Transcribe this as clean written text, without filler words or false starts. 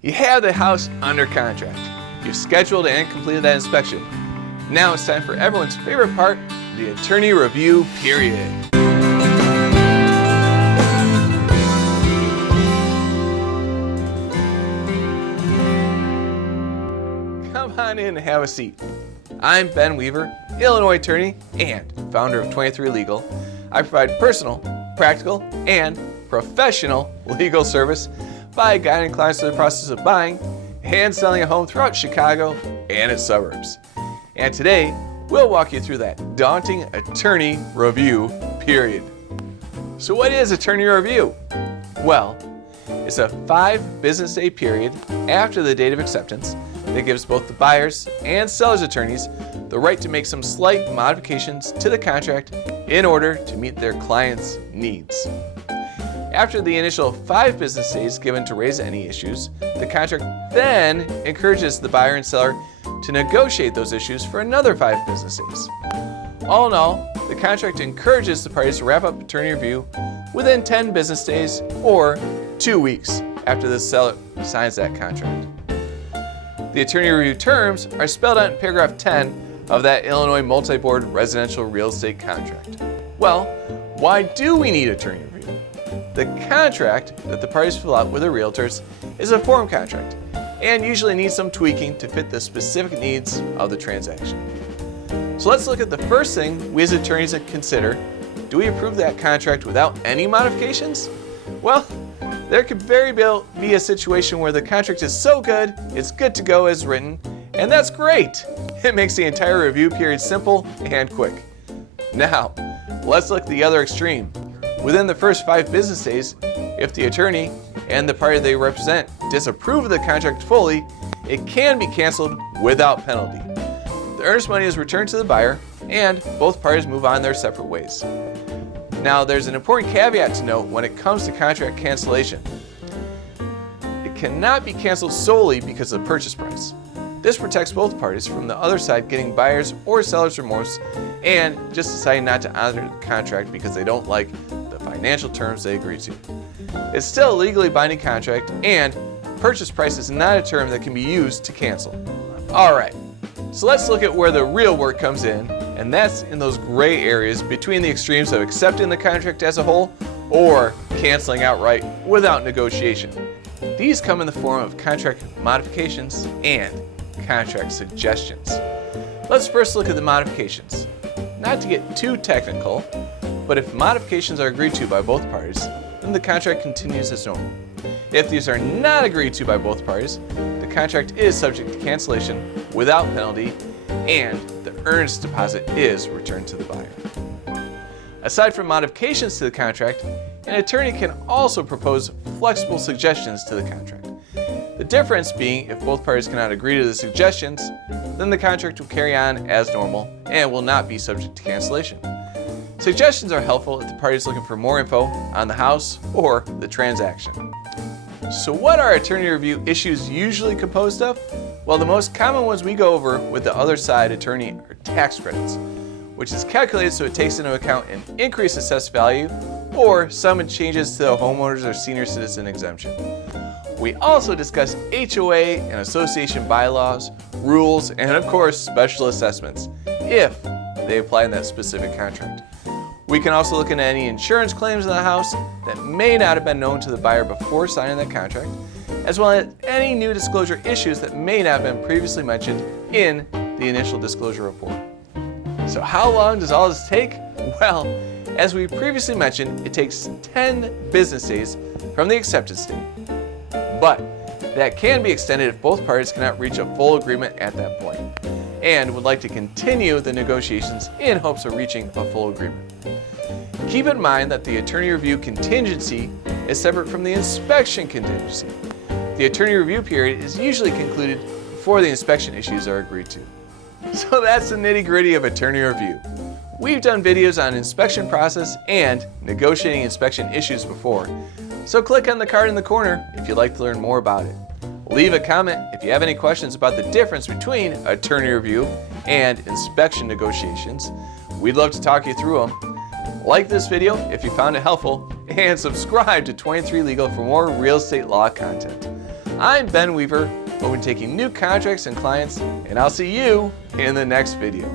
You have the house under contract. You've scheduled and completed that inspection. Now it's time for everyone's favorite part, the attorney review period. Come on in and have a seat. I'm Ben Weaver, Illinois attorney and founder of 23 Legal. I provide personal, practical, and professional legal service by guiding clients through the process of buying and selling a home throughout Chicago and its suburbs. And today, we'll walk you through that daunting attorney review period. So what is attorney review? Well, it's a 5 business day period after the date of acceptance that gives both the buyers and sellers attorneys the right to make some slight modifications to the contract in order to meet their clients' needs. After the initial 5 business days given to raise any issues, the contract then encourages the buyer and seller to negotiate those issues for another 5 business days. All in all, the contract encourages the parties to wrap up attorney review within 10 business days or 2 weeks after the seller signs that contract. The attorney review terms are spelled out in paragraph 10 of that Illinois multi-board residential real estate contract. Well, why do we need attorney review? The contract that the parties fill out with their realtors is a form contract and usually needs some tweaking to fit the specific needs of the transaction. So let's look at the first thing we as attorneys consider. Do we approve that contract without any modifications? Well, there could very well be a situation where the contract is so good, it's good to go as written, and that's great. It makes the entire review period simple and quick. Now, let's look at the other extreme. Within the first 5 business days, if the attorney and the party they represent disapprove of the contract fully, it can be canceled without penalty. The earnest money is returned to the buyer, and both parties move on their separate ways. Now, there's an important caveat to note when it comes to contract cancellation. It cannot be canceled solely because of the purchase price. This protects both parties from the other side getting buyer's or seller's remorse and just deciding not to honor the contract because they don't like the financial terms they agreed to. It's still a legally binding contract, and purchase price is not a term that can be used to cancel. Alright, so let's look at where the real work comes in, and that's in those gray areas between the extremes of accepting the contract as a whole or canceling outright without negotiation. These come in the form of contract modifications and contract suggestions. Let's first look at the modifications. Not to get too technical, but if modifications are agreed to by both parties, then the contract continues as normal. If these are not agreed to by both parties, the contract is subject to cancellation without penalty, and the earnest deposit is returned to the buyer. Aside from modifications to the contract, an attorney can also propose flexible suggestions to the contract. The difference being if both parties cannot agree to the suggestions, then the contract will carry on as normal and will not be subject to cancellation. Suggestions are helpful if the party is looking for more info on the house or the transaction. So what are attorney review issues usually composed of? Well, the most common ones we go over with the other side attorney are tax credits, which is calculated so it takes into account an increased assessed value or some changes to the homeowners or senior citizen exemption. We also discuss HOA and association bylaws, rules, and of course, special assessments, if they apply in that specific contract. We can also look into any insurance claims in the house that may not have been known to the buyer before signing that contract, as well as any new disclosure issues that may not have been previously mentioned in the initial disclosure report. So how long does all this take? Well, as we previously mentioned, it takes 10 business days from the acceptance date. But that can be extended if both parties cannot reach a full agreement at that point and would like to continue the negotiations in hopes of reaching a full agreement. Keep in mind that the attorney review contingency is separate from the inspection contingency. The attorney review period is usually concluded before the inspection issues are agreed to. So that's the nitty-gritty of attorney review. We've done videos on inspection process and negotiating inspection issues before, so click on the card in the corner if you'd like to learn more about it. Leave a comment if you have any questions about the difference between attorney review and inspection negotiations. We'd love to talk you through them. Like this video if you found it helpful, and subscribe to 23 Legal for more real estate law content. I'm Ben Weaver, open taking new contracts and clients, and I'll see you in the next video.